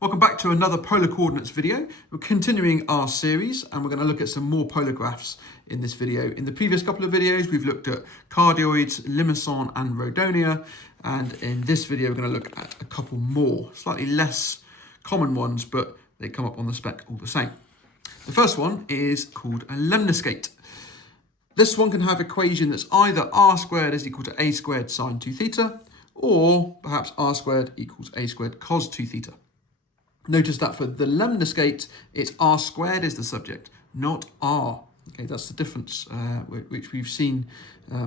Welcome back to another polar coordinates video. We're continuing our series and we're going to look at some more polar graphs in this video. In the previous couple of videos, we've looked at cardioids, limicon and rhodonia. And in this video, we're going to look at a couple more, slightly less common ones, but they come up on the spec all the same. The first one is called a lemniscate. This one can have equation that's either r squared is equal to a squared sine 2 theta, or perhaps r squared equals a squared cos 2 theta. Notice that for the lemniscate, it's r squared is the subject, not r. Okay, that's the difference which we've seen,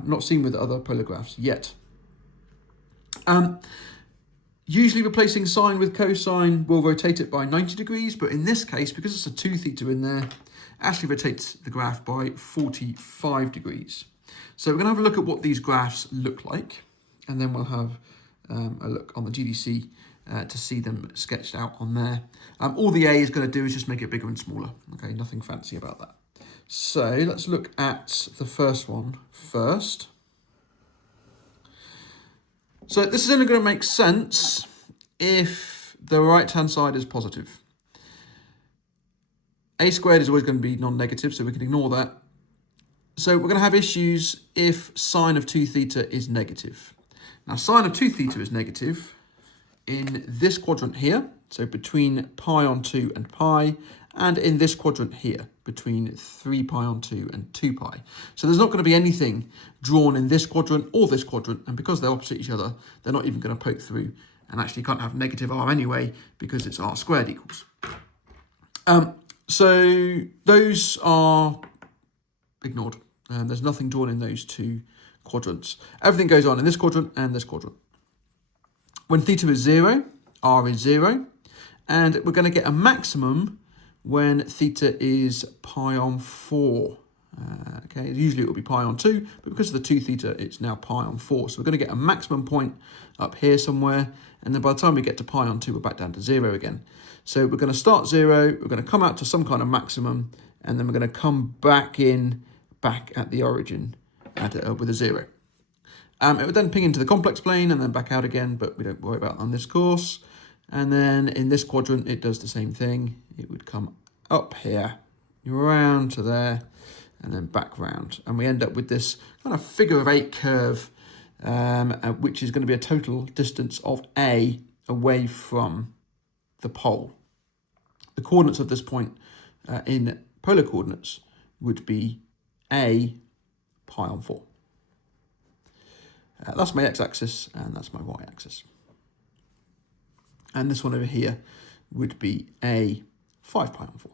not seen with other polar graphs yet. Usually replacing sine with cosine will rotate it by 90 degrees, but in this case, because it's a 2 theta in there, actually rotates the graph by 45 degrees. So we're going to have a look at what these graphs look like, and then we'll have a look on the GDC to see them sketched out on there. All the A is going to do is just make it bigger and smaller. Okay, nothing fancy about that. So let's look at the first one first. So this is only going to make sense if the right-hand side is positive. A squared is always going to be non-negative, so we can ignore that. So we're going to have issues if sine of 2 theta is negative. Now sine of 2 theta is negative in this quadrant here, so between pi on 2 and pi, and in this quadrant here, between 3 pi on 2 and 2 pi. So there's not going to be anything drawn in this quadrant or this quadrant, and because they're opposite each other, they're not even going to poke through, and actually can't have negative r anyway, because it's r squared equals. So those are ignored. There's nothing drawn in those two quadrants. Everything goes on in this quadrant and this quadrant. When theta is 0, r is 0, and we're going to get a maximum when theta is pi on 4. Okay, usually it will be pi on 2, but because of the 2 theta, it's now pi on 4. So we're going to get a maximum point up here somewhere, and then by the time we get to pi on 2, we're back down to 0 again. So we're going to start 0, we're going to come out to some kind of maximum, and then we're going to come back at the origin with a 0. It would then ping into the complex plane and then back out again, but we don't worry about that on this course. And then in this quadrant, it does the same thing. It would come up here, around to there, and then back round. And we end up with this kind of figure of 8 curve, which is going to be a total distance of A away from the pole. The coordinates of this point in polar coordinates would be A pi on 4. That's my x-axis and that's my y-axis. And this one over here would be a 5 pi on 4.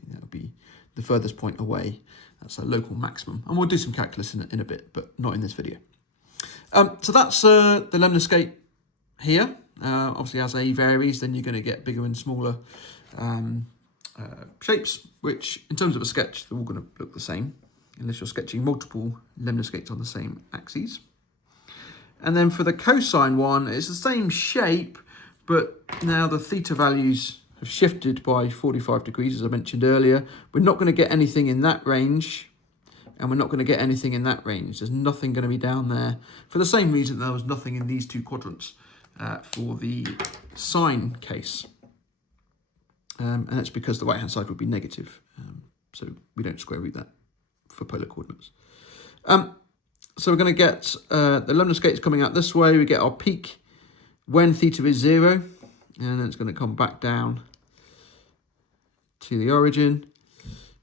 Okay, that would be the furthest point away. That's a local maximum. And we'll do some calculus in a bit, but not in this video. So that's the lemniscate here. Obviously, as A varies, then you're going to get bigger and smaller shapes, which in terms of a sketch, they're all going to look the same, unless you're sketching multiple lemniscates on the same axes. And then for the cosine one, it's the same shape, but now the theta values have shifted by 45 degrees, as I mentioned earlier. We're not going to get anything in that range, and we're not going to get anything in that range. There's nothing going to be down there, for the same reason there was nothing in these two quadrants for the sine case. And that's because the right-hand side would be negative, so we don't square root that for polar coordinates. So we're going to get the lemniscate is coming out this way. We get our peak when theta is 0, and then it's going to come back down to the origin,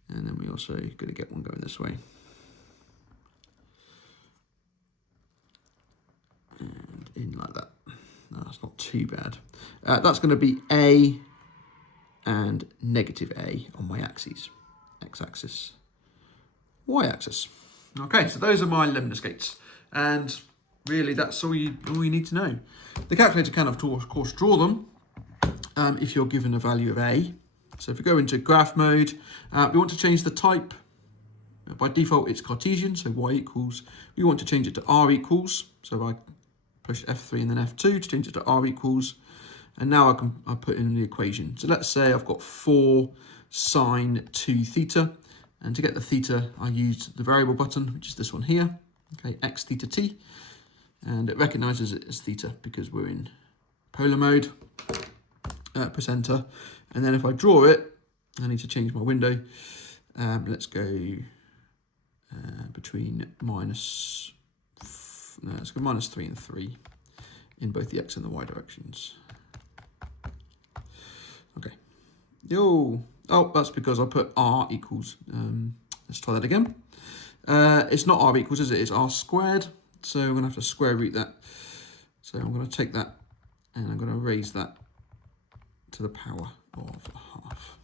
and then we also going to get one going this way. And in like that. No, that's not too bad. That's going to be A and negative A on my axes, x-axis, y-axis. Okay, so those are my lemniscates, and really that's all you need to know. The calculator can, of course, draw them if you're given a value of A. So if we go into graph mode, we want to change the type. By default, it's Cartesian, so y equals. We want to change it to r equals, so I push F3 and then F2 to change it to r equals, and now I put in the equation. So let's say I've got 4 sine 2 theta. And to get the theta, I used the variable button, which is this one here, okay, x theta t, and it recognizes it as theta because we're in polar mode, press enter, and then if I draw it, I need to change my window. Let's go between let's go -3 and 3 in both the X and the Y directions. Okay. Oh, that's because I put R equals. Let's try that again. It's not R equals, is it? It's R squared. So I'm going to have to square root that. So I'm going to take that and I'm going to raise that to the power of half.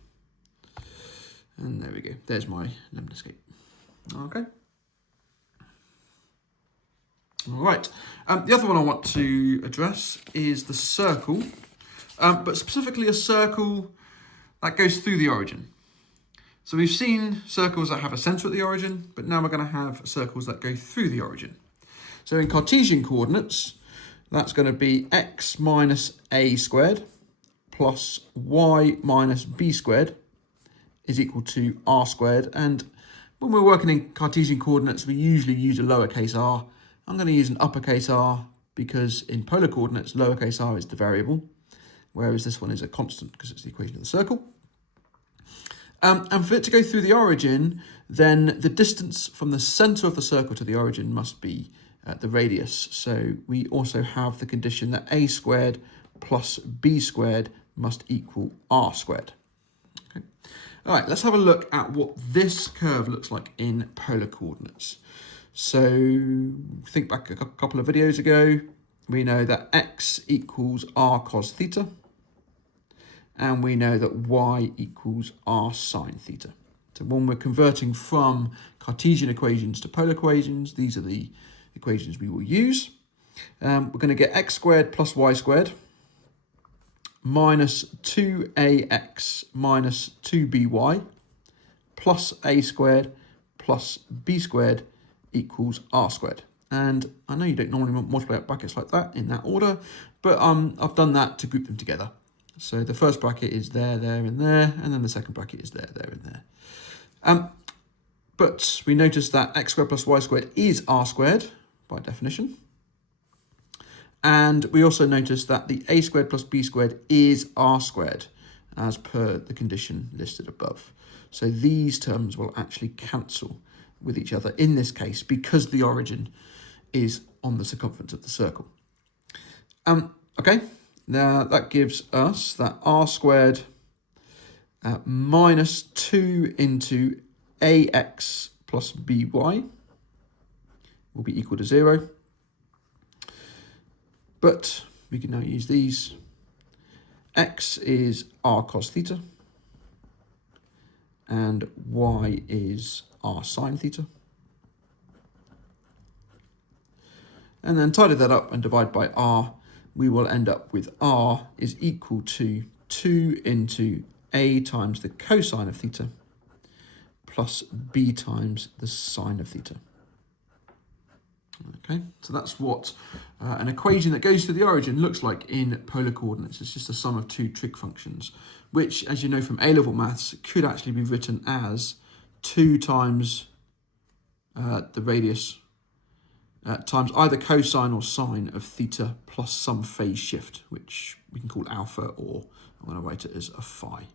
And there we go. There's my lemniscate. Okay. All right. The other one I want to address is the circle, but specifically a circle that goes through the origin. So we've seen circles that have a centre at the origin, but now we're going to have circles that go through the origin. So in Cartesian coordinates, that's going to be x minus a squared plus y minus b squared is equal to r squared. And when we're working in Cartesian coordinates, we usually use a lowercase r. I'm going to use an uppercase r because in polar coordinates, lowercase r is the variable, whereas this one is a constant because it's the equation of the circle. And for it to go through the origin, then the distance from the centre of the circle to the origin must be the radius. So we also have the condition that a squared plus b squared must equal r squared. Okay. All right, let's have a look at what this curve looks like in polar coordinates. So think back a couple of videos ago, we know that x equals r cos theta. And we know that y equals r sine theta. So when we're converting from Cartesian equations to polar equations, these are the equations we will use. We're going to get x squared plus y squared minus 2ax minus 2by plus a squared plus b squared equals r squared. And I know you don't normally multiply out brackets like that in that order, but I've done that to group them together. So the first bracket is there, and there, and then the second bracket is there, and there. But we notice that x squared plus y squared is r squared by definition. And we also notice that the a squared plus b squared is r squared as per the condition listed above. So these terms will actually cancel with each other in this case because the origin is on the circumference of the circle. Okay. Now that gives us that r squared minus 2 into ax plus by will be equal to 0. But we can now use these. X is r cos theta and y is r sine theta. And then tidy that up and divide by r. We will end up with r is equal to 2 into a times the cosine of theta plus b times the sine of theta. Okay, so that's what an equation that goes through the origin looks like in polar coordinates. It's just a sum of two trig functions, which, as you know from A-level maths, could actually be written as 2 times the radius times either cosine or sine of theta plus some phase shift, which we can call alpha, or I'm going to write it as a phi.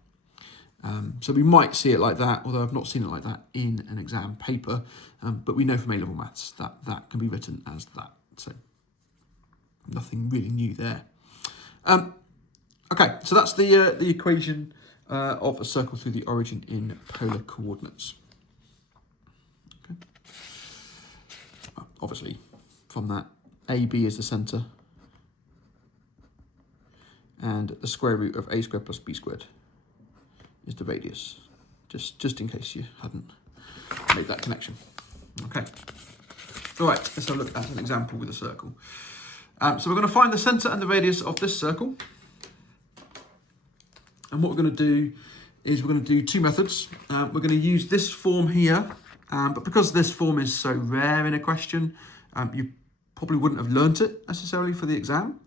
So we might see it like that, although I've not seen it like that in an exam paper, but we know from A-level maths that that can be written as that. So nothing really new there. Okay, so that's the equation of a circle through the origin in polar coordinates. Obviously, from that, AB is the centre, and the square root of a squared plus b squared is the radius, just in case you hadn't made that connection. Okay. All right, let's have a look at an example with a circle. So we're going to find the centre and the radius of this circle. And what we're going to do is we're going to do two methods. We're going to use this form here. But because this form is so rare in a question, you probably wouldn't have learnt it necessarily for the exam.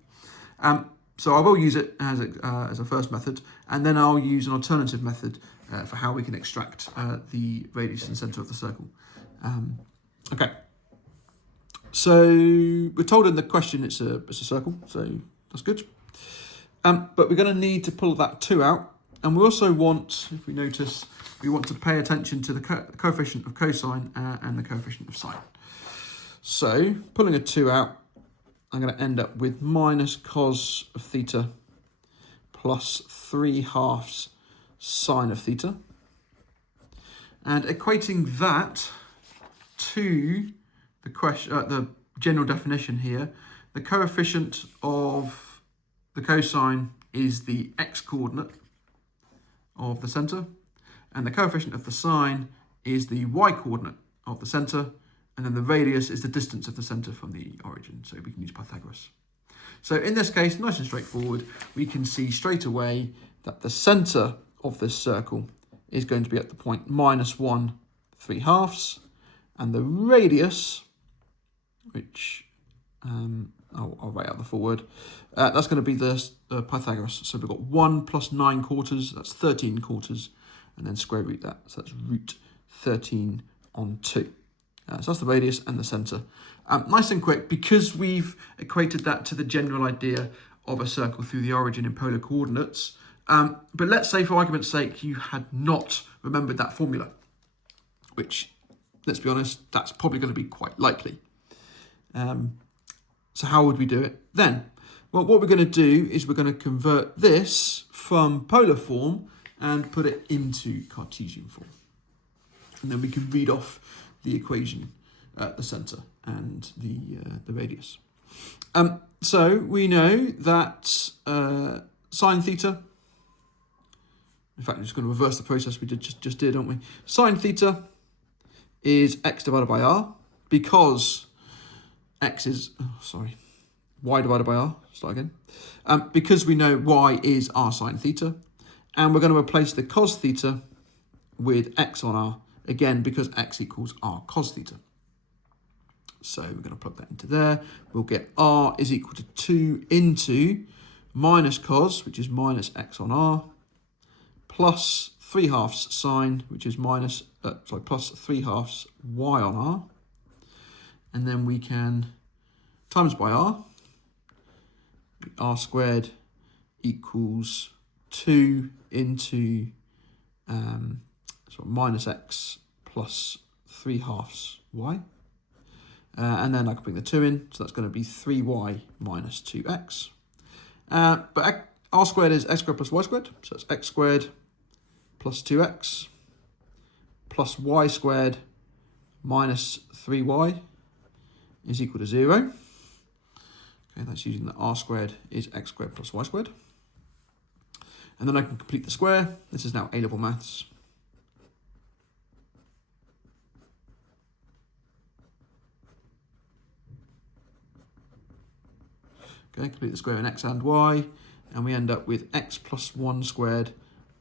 So I will use it as a first method, and then I'll use an alternative method for how we can extract the radius and centre of the circle. Okay. So we're told in the question it's a circle, so that's good. But we're going to need to pull that 2 out. And we also want, if we notice, we want to pay attention to the coefficient of cosine and the coefficient of sine. So pulling a 2 out, I'm going to end up with minus cos of theta plus 3/2 sine of theta. And equating that to the general definition here, the coefficient of the cosine is the x-coordinate of the centre, and the coefficient of the sine is the y-coordinate of the centre, and then the radius is the distance of the centre from the origin, so we can use Pythagoras. So in this case, nice and straightforward, we can see straight away that the centre of this circle is going to be at the point -1 3/2, and the radius, which I'll write out the full word, that's going to be the Pythagoras. So we've got 1 plus 9/4, that's 13/4, and then square root that, so that's root 13 on 2. So that's the radius and the centre. Nice and quick, because we've equated that to the general idea of a circle through the origin in polar coordinates. But let's say, for argument's sake, you had not remembered that formula, which, let's be honest, that's probably going to be quite likely. So how would we do it then? Well, what we're going to do is we're going to convert this from polar form and put it into Cartesian form. And then we can read off the equation at the centre and the radius. So we know that sine theta, in fact, I'm just going to reverse the process we just did, aren't we? Sine theta is x divided by r, because x is, y divided by r, start again. Because we know y is r sine theta, and we're going to replace the cos theta with x on r, again, because x equals r cos theta. So we're going to plug that into there. We'll get r is equal to 2 into minus cos, which is minus x on r, plus 3/2 sine, which is plus 3/2 y on r. And then we can times by r squared equals 2 into minus x plus 3/2 y. And then I can bring the 2 in, so that's going to be 3y minus 2x. But r squared is x squared plus y squared, so it's x squared plus 2x plus y squared minus 3y is equal to 0. Okay, that's using that r squared is x squared plus y squared. And then I can complete the square. This is now A-level maths. Okay, complete the square in x and y, and we end up with x plus 1 squared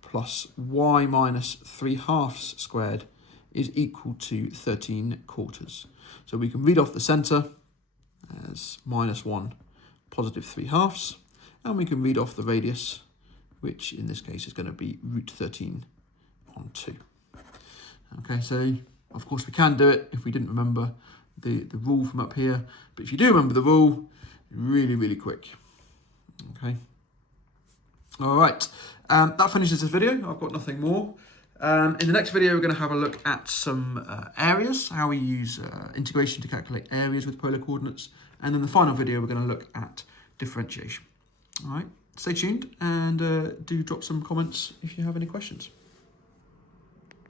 plus y minus 3/2 squared is equal to 13/4. So we can read off the centre as -1 positive 3/2, and we can read off the radius, which in this case is going to be root 13 on 2. Okay, so of course we can do it if we didn't remember the rule from up here, but if you do remember the rule, really quick. Okay. All right. That finishes this video. I've got nothing more. In the next video, we're going to have a look at some areas, how we use integration to calculate areas with polar coordinates. And in the final video, we're going to look at differentiation. All right. Stay tuned and do drop some comments if you have any questions.